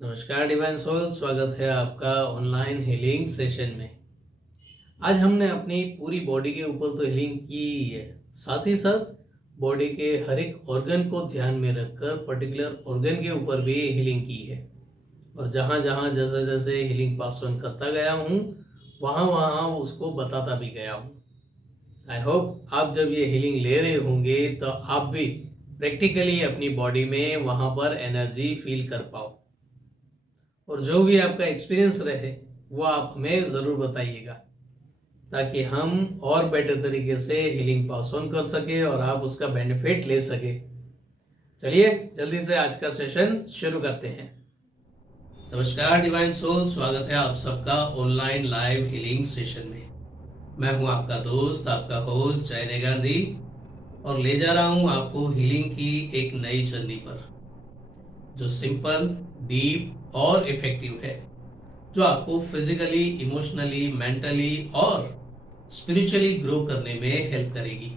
नमस्कार divine soul, स्वागत है आपका ऑनलाइन हीलिंग सेशन में। आज हमने अपनी पूरी बॉडी के ऊपर तो हीलिंग की ही है, साथ ही साथ बॉडी के हर एक ऑर्गन को ध्यान में रखकर पर्टिकुलर ऑर्गन के ऊपर भी हीलिंग की है। और जहाँ जहाँ जैसे जैसे हीलिंग पास ऑन करता गया हूँ, वहाँ वहाँ उसको बताता भी गया हूँ। आई होप आप जब ये हीलिंग ले रहे होंगे तो आप भी प्रैक्टिकली अपनी बॉडी में वहाँ पर एनर्जी फील कर पाओ। और जो भी आपका एक्सपीरियंस रहे वो आप हमें ज़रूर बताइएगा, ताकि हम और बेटर तरीके से हीलिंग पास ऑन कर सके और आप उसका बेनिफिट ले सके। चलिए जल्दी से आज का सेशन शुरू करते हैं। नमस्कार डिवाइन सोल, स्वागत है आप सबका ऑनलाइन लाइव हीलिंग सेशन में। मैं हूं आपका दोस्त, आपका होस्ट जयने गांधी, और ले जा रहा हूं आपको हीलिंग की एक नई जर्नी पर, जो सिंपल, डीप और इफेक्टिव है, जो आपको फिजिकली, इमोशनली, मेंटली और स्पिरिचुअली ग्रो करने में हेल्प करेगी।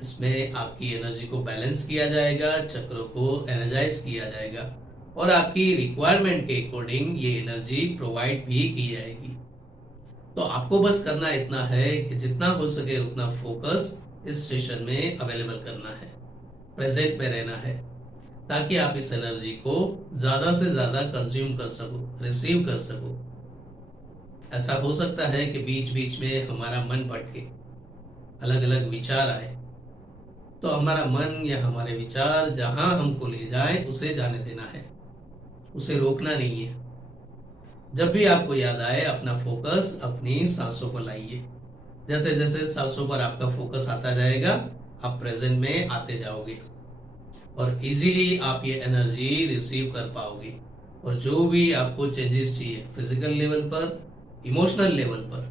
इसमें आपकी एनर्जी को बैलेंस किया जाएगा, चक्रों को एनर्जाइज किया जाएगा और आपकी रिक्वायरमेंट के अकॉर्डिंग ये एनर्जी प्रोवाइड भी की जाएगी। तो आपको बस करना इतना है कि जितना हो सके उतना फोकस इस सेशन में अवेलेबल करना है, प्रेजेंट में रहना है, ताकि आप इस एनर्जी को ज्यादा से ज्यादा कंज्यूम कर सको, रिसीव कर सको। ऐसा हो सकता है कि बीच बीच में हमारा मन भटके, अलग अलग विचार आए, तो हमारा मन या हमारे विचार जहां हमको ले जाए उसे जाने देना है, उसे रोकना नहीं है। जब भी आपको याद आए अपना फोकस अपनी सांसों पर लाइए। जैसे जैसे सांसों पर आपका फोकस आता जाएगा, आप प्रेजेंट में आते जाओगे और इजीली आप ये एनर्जी रिसीव कर पाओगे। और जो भी आपको चेंजेस चाहिए फिजिकल लेवल पर, इमोशनल लेवल पर,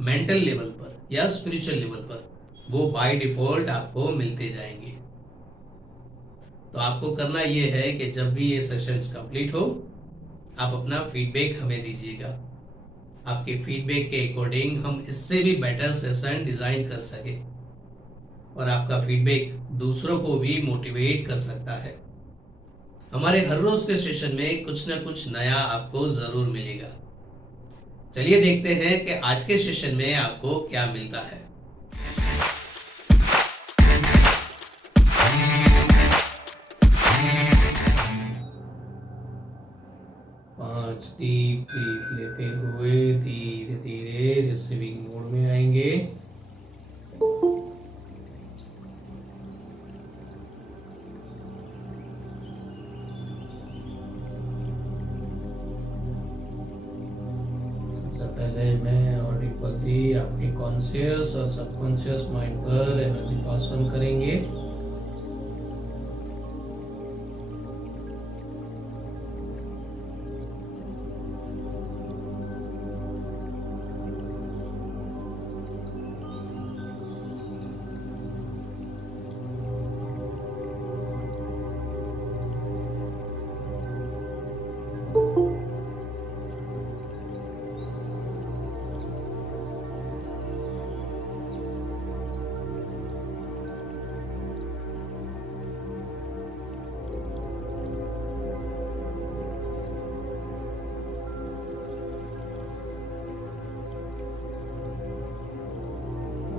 मेंटल लेवल पर या स्पिरिचुअल लेवल पर, वो बाय डिफॉल्ट आपको मिलते जाएंगे। तो आपको करना ये है कि जब भी ये सेशंस कंप्लीट हो, आप अपना फीडबैक हमें दीजिएगा। आपके फीडबैक के अकॉर्डिंग हम इससे भी बेटर सेशन डिजाइन कर सके और आपका फीडबैक दूसरों को भी मोटिवेट कर सकता है। हमारे हर रोज के सेशन में कुछ ना कुछ नया आपको जरूर मिलेगा। चलिए देखते हैं कि आज के सेशन में आपको क्या मिलता है। 5 डीप ब्रीथ लेते हुए धीरे धीरे रिसीविंग मोड में आएंगे। पहले मैं ऑडिबली आपके कॉन्शियस और सबकॉन्शियस माइंड पर एनर्जी पास ऑन करेंगे।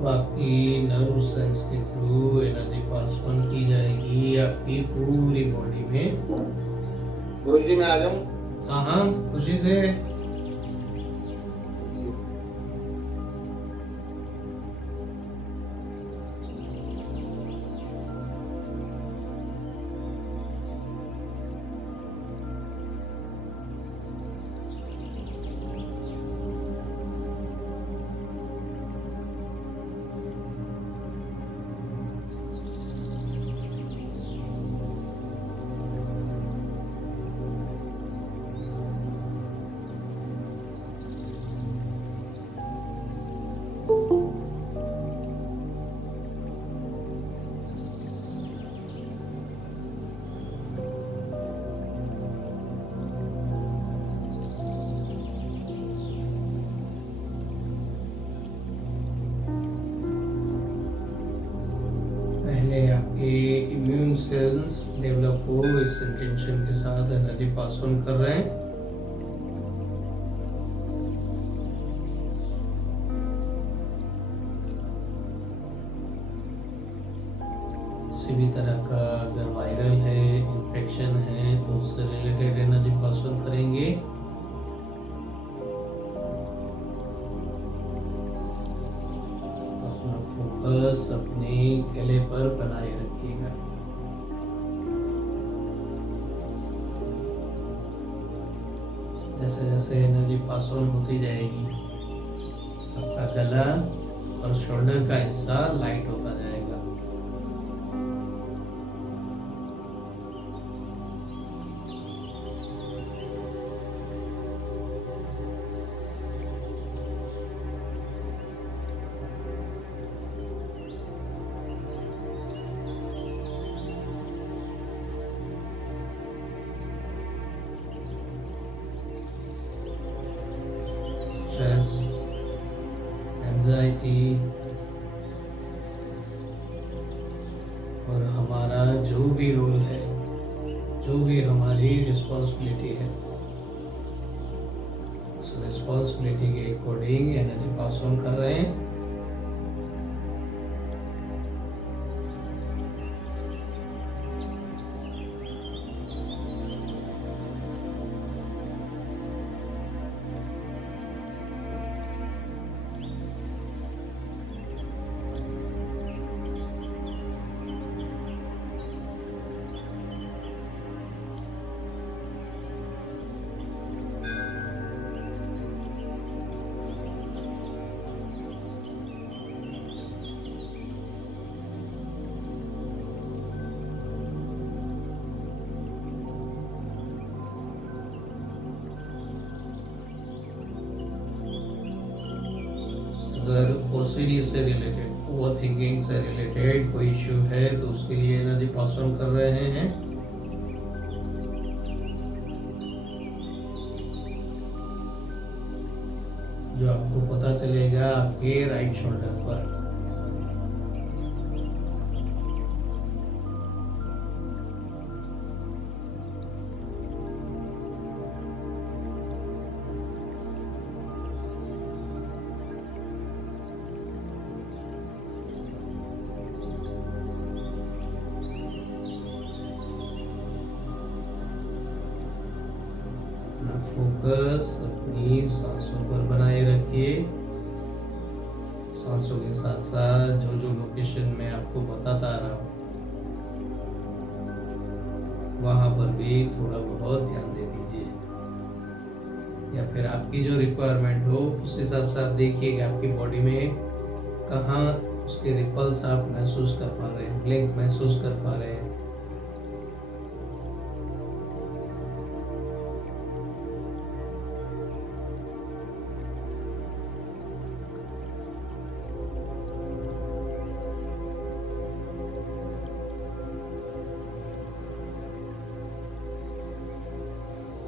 आपकी नर्व सेंस के थ्रू एनर्जी पास ऑन की जाएगी आपकी पूरी बॉडी में। गुरुजी मैं आ जाऊं? हाँ हाँ, खुशी से। को इस इंटेंशन के साथ एनर्जी पास ऑन कर रहे हैं। किसी भी तरह का अगर वायरल है, इन्फेक्शन है, तो उससे रिलेटेड एनर्जी पास ऑन करेंगे। अपना फोकस अपने गले पर बनाए रखिएगा। जैसे जैसे एनर्जी पास ऑन होती जाएगी, आपका गला और शोल्डर का हिस्सा लाइट होता जाएगा। स्ट्रेस, एंजाइटी और हमारा जो भी रोल है, जो भी हमारी रिस्पॉन्सिबिलिटी है, उस रिस्पॉन्सिबिलिटी के अकॉर्डिंग एनर्जी पास ऑन कर रहे हैं। अगर ओसीडी से रिलेटेड, ओवर थिंकिंग से रिलेटेड कोई इश्यू है तो उसके लिए एनर्जी पास ऑन कर रहे हैं। जो आपको पता चलेगा आपके राइट शोल्डर पर। अपना फोकस अपनी सांसों पर बनाए रखिए। सांसों के साथ साथ जो जो लोकेशन मैं आपको बताता रहा हूँ, वहाँ पर भी थोड़ा बहुत ध्यान दे दीजिए, या फिर आपकी जो रिक्वायरमेंट हो उस हिसाब से आप देखिएगा आपकी बॉडी में कहाँ उसके रिपल्स आप महसूस कर पा रहे हैं, ब्लिंक महसूस कर पा रहे हैं।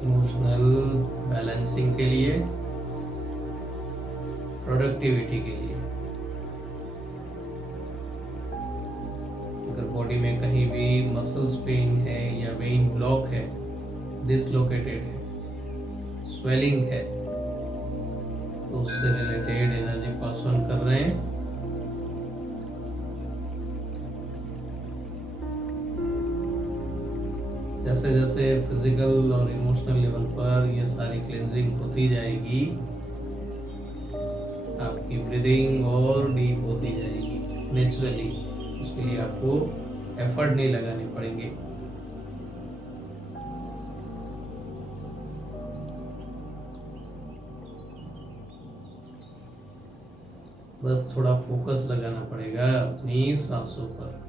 इमोशनल बैलेंसिंग के लिए, प्रोडक्टिविटी के लिए, अगर बॉडी में कहीं भी मसल्स पेन है या वेन ब्लॉक है, डिसलोकेटेड है, स्वेलिंग है, तो उससे रिलेटेड एनर्जी पास ऑन कर रहे हैं। जैसे जैसे फिजिकल और इमोशनल लेवल पर ये सारी क्लेंजिंग होती जाएगी, आपकी ब्रीदिंग और डीप होती जाएगी नेचुरली। उसके लिए आपको एफर्ट नहीं लगाने पड़ेंगे। बस थोड़ा फोकस लगाना पड़ेगा अपनी सांसों पर।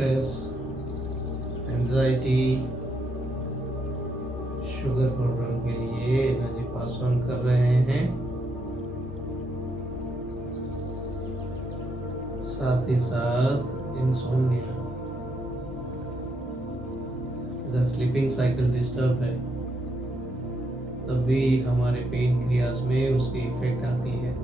स्ट्रेस, एंजाइटी, शुगर प्रॉब्लम के लिए एनर्जी पास ऑन कर रहे हैं। साथ ही साथ इंसोम्निया, अगर स्लीपिंग साइकिल डिस्टर्ब है तब भी हमारे पेन क्रियाज में उसकी इफेक्ट आती है।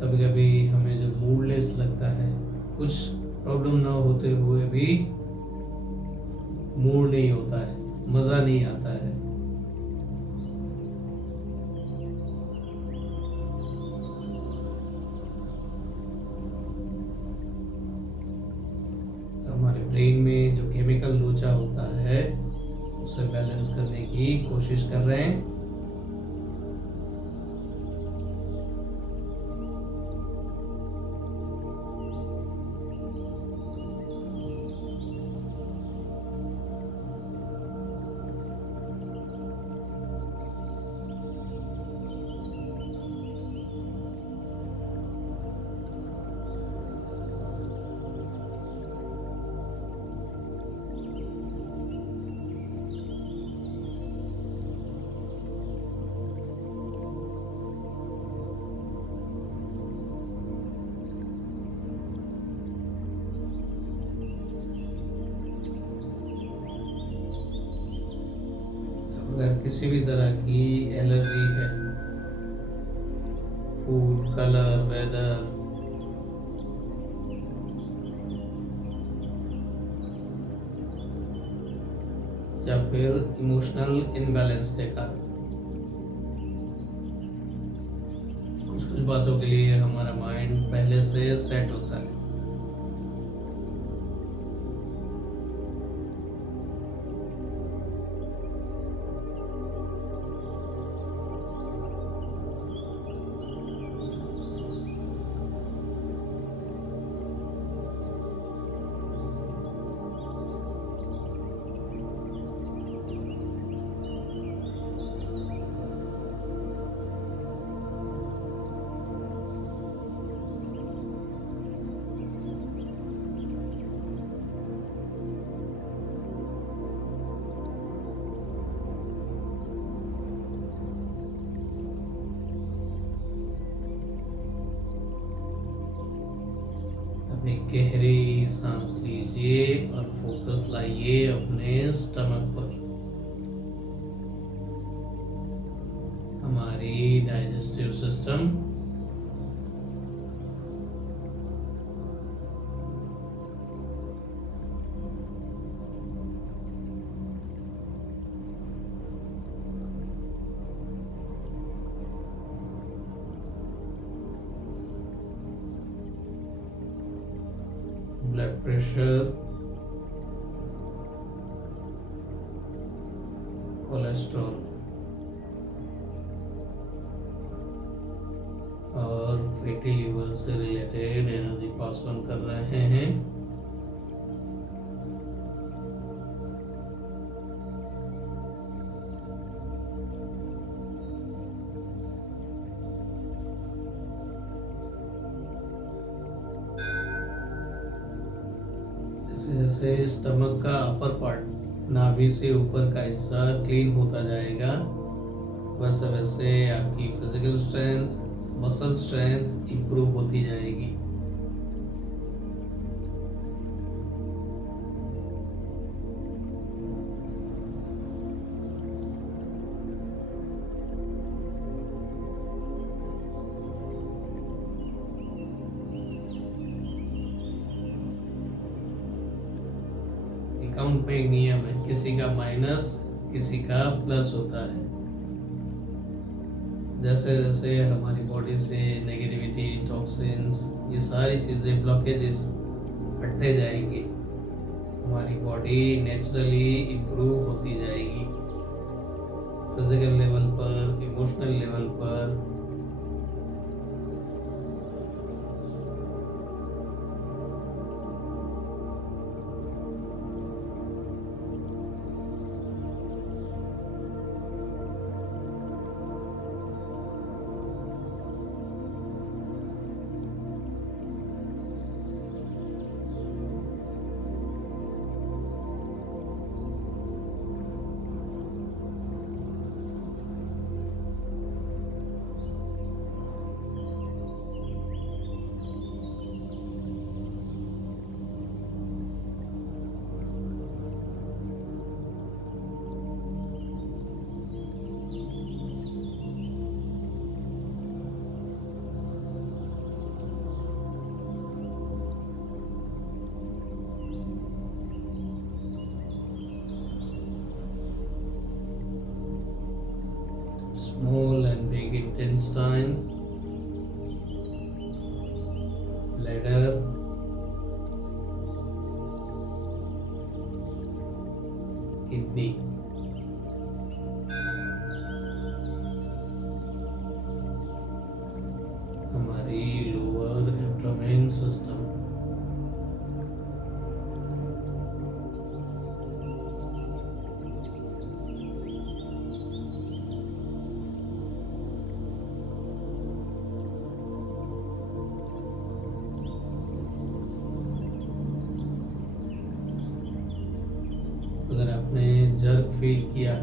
कभी कभी हमें जो मूडलेस लगता है, कुछ प्रॉब्लम ना होते हुए भी मूड नहीं होता है, मजा नहीं आता है। तो हमारे ब्रेन में जो केमिकल लोचा होता है उसे बैलेंस करने की कोशिश कर रहे हैं। अगर किसी भी तरह की एलर्जी है, फूड, कलर, वेदर, या फिर इमोशनल इनबैलेंस के कारण, कुछ कुछ बातों के लिए हमारा माइंड पहले से सेट होता है। एक गहरी सांस लीजिए और फोकस लाइए अपने स्टमक पर। हमारी digestive system blood pressure, cholesterol और फैटी लिवर से रिलेटेड एनर्जी पास ऑन कर रहे हैं। जैसे स्टमक का अपर पार्ट, नाभि से ऊपर का हिस्सा क्लीन होता जाएगा, वैसे वैसे आपकी physical strength, muscle strength improve होती जाएगी। अकाउंट में एक नियम है, किसी का माइनस किसी का प्लस होता है। जैसे जैसे हमारी बॉडी से नेगेटिविटी, टॉक्सिन्स, ये सारी चीज़ें, ब्लॉकेजेस हटते जाएंगे, हमारी बॉडी नेचुरली इम्प्रूव होती जाएगी। फिजिकल लेवल पर, इमोशनल लेवल पर। small and big intestine, bladder, kidney. हमारी लोअर एब्डोमेन सिस्टम, अगर आपने जर्क फील किया,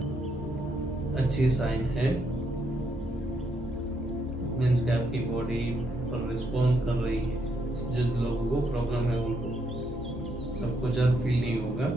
अच्छी साइन है, मीन्स कि आपकी बॉडी पर रिस्पॉन्ड कर रही है। जिन लोगों को प्रॉब्लम है उनको, सबको जर्क फील नहीं होगा।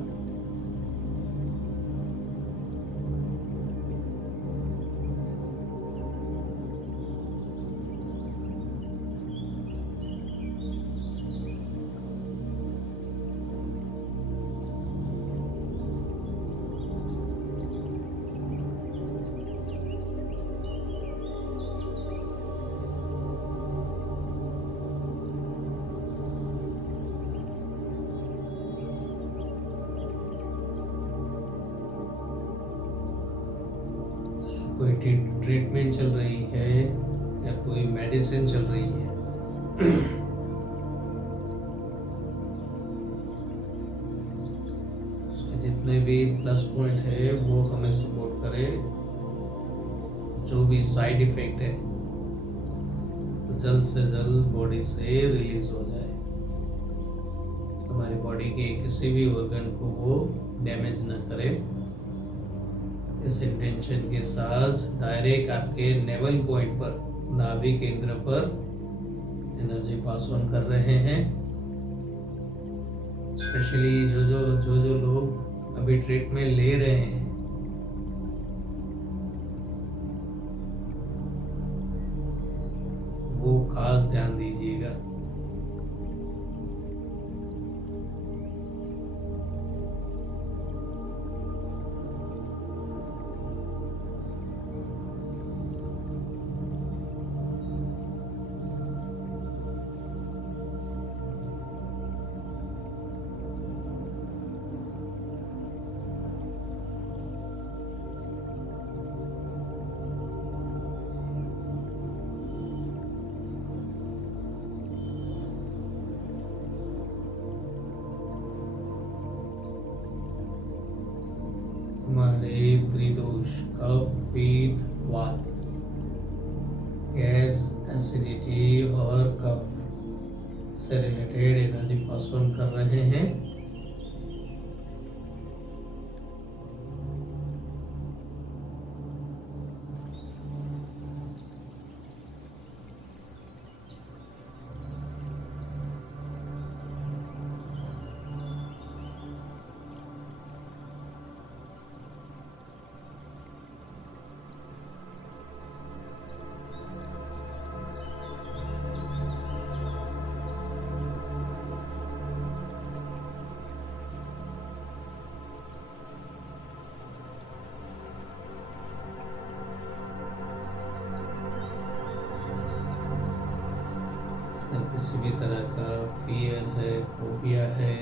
कोई ट्रीटमेंट चल रही है या कोई मेडिसिन चल रही है, उसके जितने भी प्लस पॉइंट है वो हमें सपोर्ट करे। जो भी साइड इफेक्ट है तो जल्द से जल्द बॉडी से रिलीज हो जाए, हमारी बॉडी के किसी भी ऑर्गन को वो डैमेज न करे। इस इंटेंशन के साथ डायरेक्ट आपके नेवल पॉइंट पर, नाभि केंद्र पर एनर्जी पास ऑन कर रहे हैं। स्पेशली जो लोग अभी ट्रीटमेंट ले रहे हैं, वो खास ध्यान दीजिएगा। हमारे त्रिदोष, कफ, पित्त, वात, गैस, एसिडिटी और कफ से रिलेटेड एनर्जी पास ऑन कर रहे हैं। किसी भी तरह का फियर है, फोबिया है,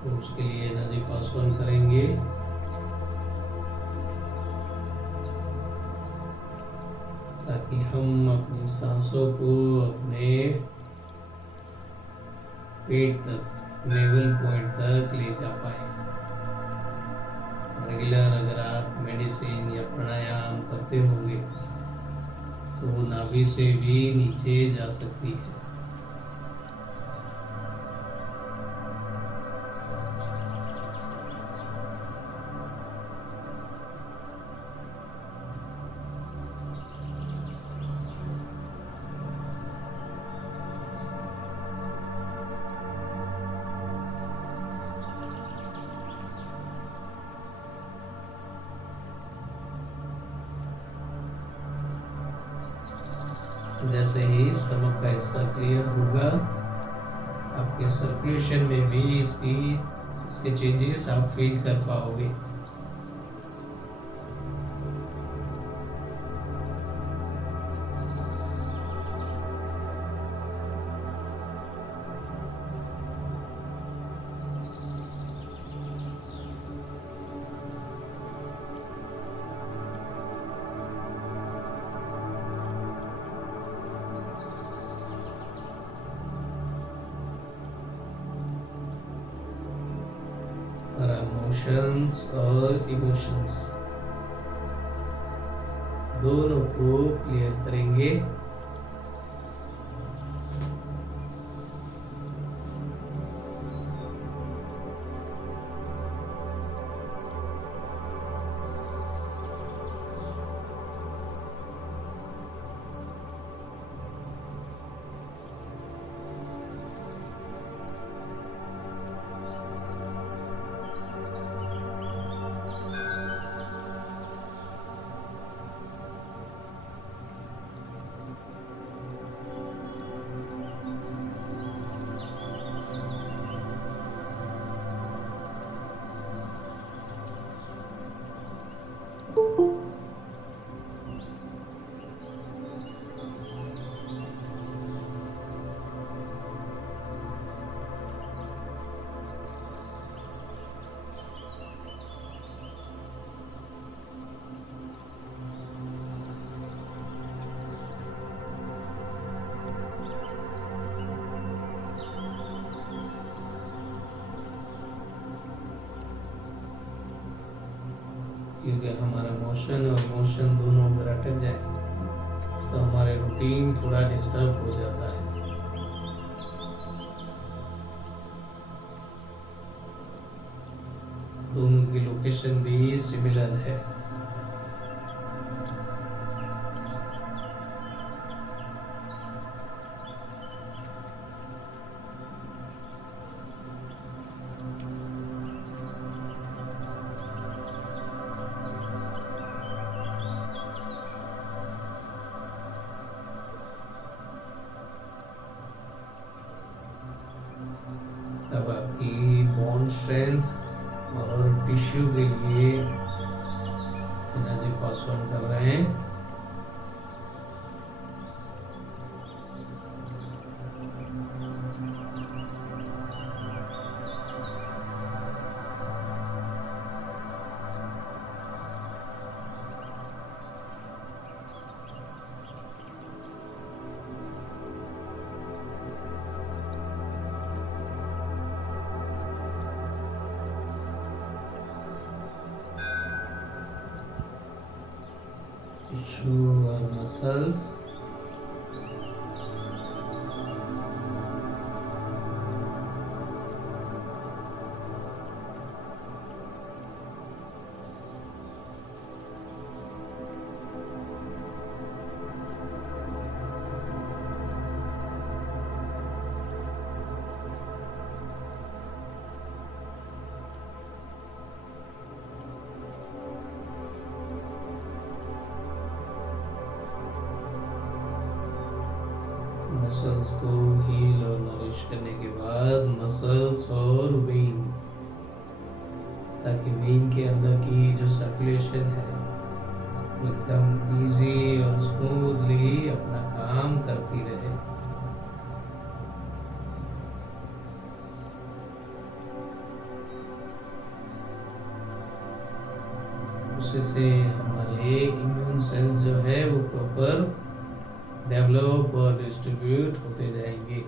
तो उसके लिए एनर्जी पास ऑन करेंगे। ताकि हम अपनी सांसों को अपने पेट तक, नेवल पॉइंट तक ले जा पाए। रेगुलर अगर आप मेडिसिन या प्राणायाम करते होंगे तो वो नाभि से भी नीचे जा सकती है। जैसे ही स्टमक का हिस्सा क्लियर होगा, आपके सर्कुलेशन में भी इसके चेंजेस आप फील कर पाओगे। इमोशंस और इमोशंस दोनों को क्लियर करेंगे। क्योंकि हमारा मोशन और मोशन दोनों अगर अटक जाए तो हमारे रूटीन थोड़ा डिस्टर्ब हो जाता है। दोनों की लोकेशन भी सिमिलर है। अब आपकी बोन स्ट्रेंथ और टिश्यू के लिए एनर्जी पास ऑन कर रहे हैं। Tissue or muscles. मसल्स को हील और नरिश करने के बाद मसल्स और वेन, ताकि वेन के अंदर की जो सर्कुलेशन है वो एकदम इजी और स्मूथली अपना काम करती रहे। उससे हमारे इम्यून सेल्स जो है वो प्रॉपर डेवलप और डिस्ट्रीब्यूट होते जाएंगे।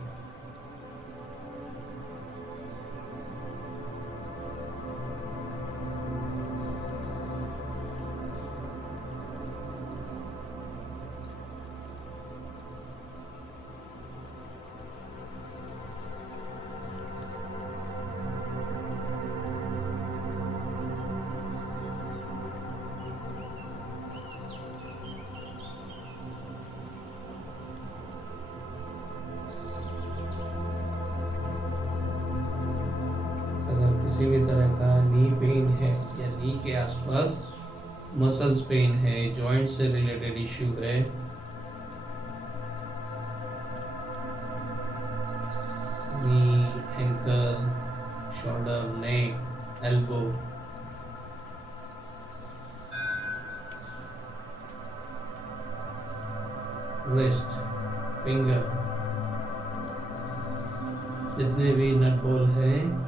किसी भी तरह का नी पेन है या नी के आसपास मसल्स पेन है, जॉइंट से रिलेटेड इश्यू है, नी, एंकल, शोल्डर, नेक, एल्बो, रिस्ट, फिंगर, जितने भी नट बोल हैं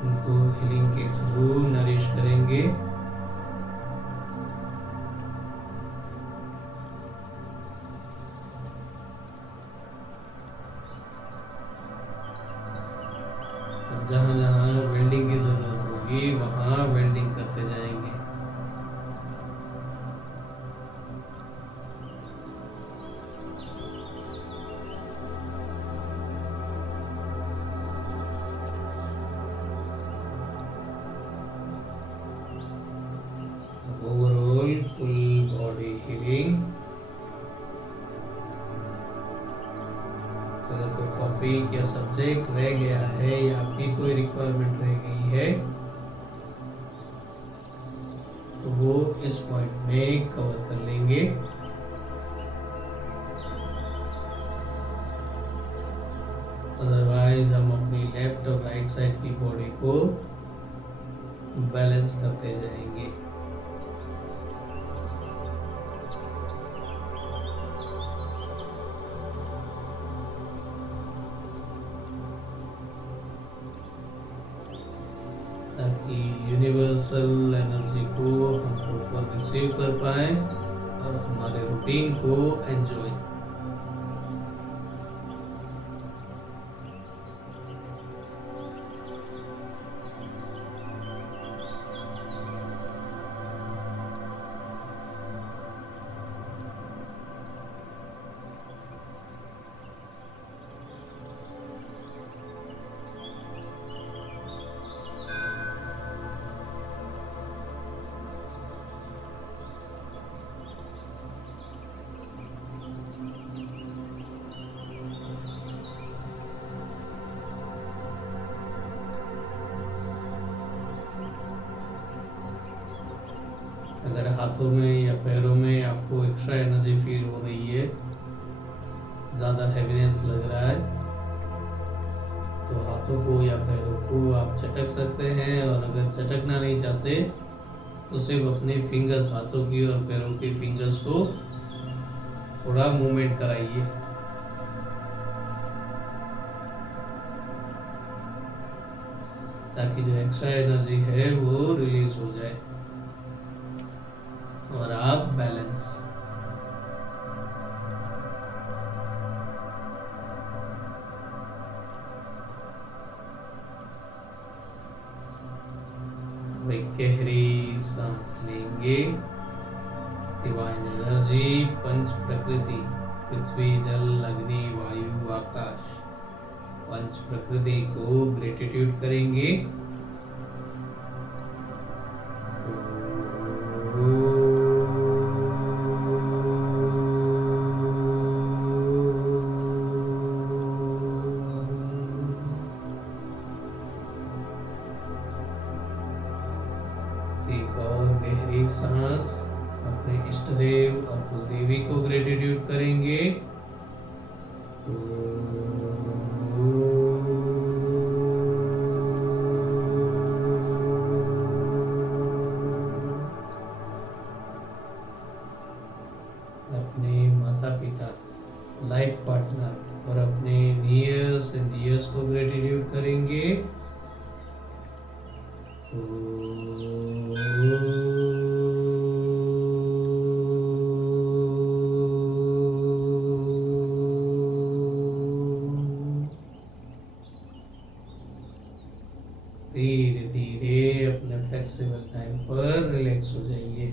उनको हीलिंग के थ्रू नरिश करेंगे। जहाँ जहाँ वेल्डिंग की जरूरत होगी वहाँ वेल्डिंग करते जाएंगे। Overall full body healing. अगर कोई टॉपिक या सब्जेक्ट रह गया है या आपकी कोई रिक्वायरमेंट रह गई है तो वो इस पॉइंट में कवर कर लेंगे। अदरवाइज हम अपनी लेफ्ट और राइट साइड की बॉडी को बैलेंस करते जाएंगे। ताकि यूनिवर्सल एनर्जी को हम प्रॉपर रिसीव कर पाए और हमारे रूटीन को एंजॉय। अगर हाथों में या पैरों में आपको एक्स्ट्रा एनर्जी फील हो रही है, ज़्यादा हैवीनेस लग रहा है, तो हाथों को या पैरों को आप चटक सकते हैं। और अगर चटकना नहीं चाहते तो सिर्फ अपने फिंगर्स, हाथों की और पैरों के फिंगर्स को थोड़ा मूवमेंट कराइए। ताकि जो एक्स्ट्रा एनर्जी है वो रिलीज हो जाए और आप बैलेंस। एक गहरी सांस लेंगे। डिवाइन एनर्जी, पंच प्रकृति, पृथ्वी, जल, अग्नि, वायु, आकाश, पंच प्रकृति को ग्रेटिट्यूड करेंगे। एक और गहरी सांस अपने इष्ट देव और कुलदेवी को ग्रेटिट्यूड करेंगे। अपने माता पिता, लाइफ पार्टनर और अपने नियर्स एंड डियर्स को ग्रेटिट्यूड करेंगे। धीरे धीरे अपने फ्लेक्सिबल टाइम पर रिलैक्स हो जाइए।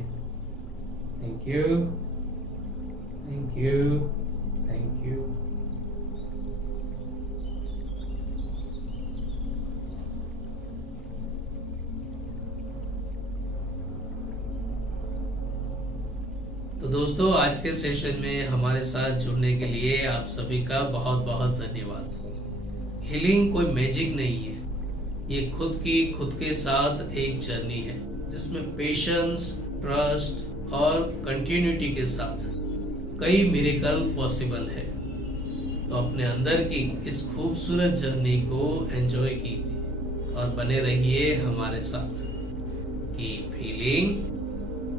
Thank you, thank you, thank you. तो दोस्तों, आज के सेशन में हमारे साथ जुड़ने के लिए आप सभी का बहुत बहुत धन्यवाद। हीलिंग कोई मैजिक नहीं है, ये खुद के साथ एक जर्नी है जिसमें पेशेंस, ट्रस्ट और कंटिन्यूटी के साथ कई मिरेकल पॉसिबल है। तो अपने अंदर की इस खूबसूरत जर्नी को एंजॉय कीजिए और बने रहिए हमारे साथ। Keep healing,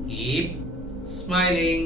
keep smiling.